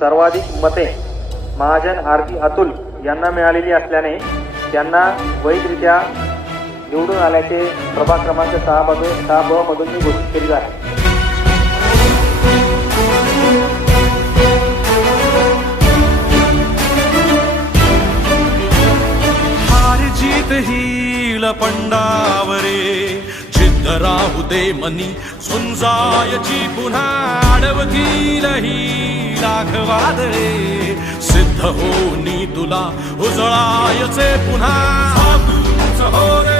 सर्वाधिक मते महाजन आरती अतुल यांना मिळालेली असल्याने त्यांना वैधरित्या निवडून आल्याचे प्रभाग क्रमांक 6 ब मधून मी घोषित केली आहे. हार जीत हील पंडावरे जिद्द राहू दे मनी झुंजायची पुन्हा अडवतील ही लाखवादळे सिद्ध होनी तुला उजळायचे पुन्हा हो रे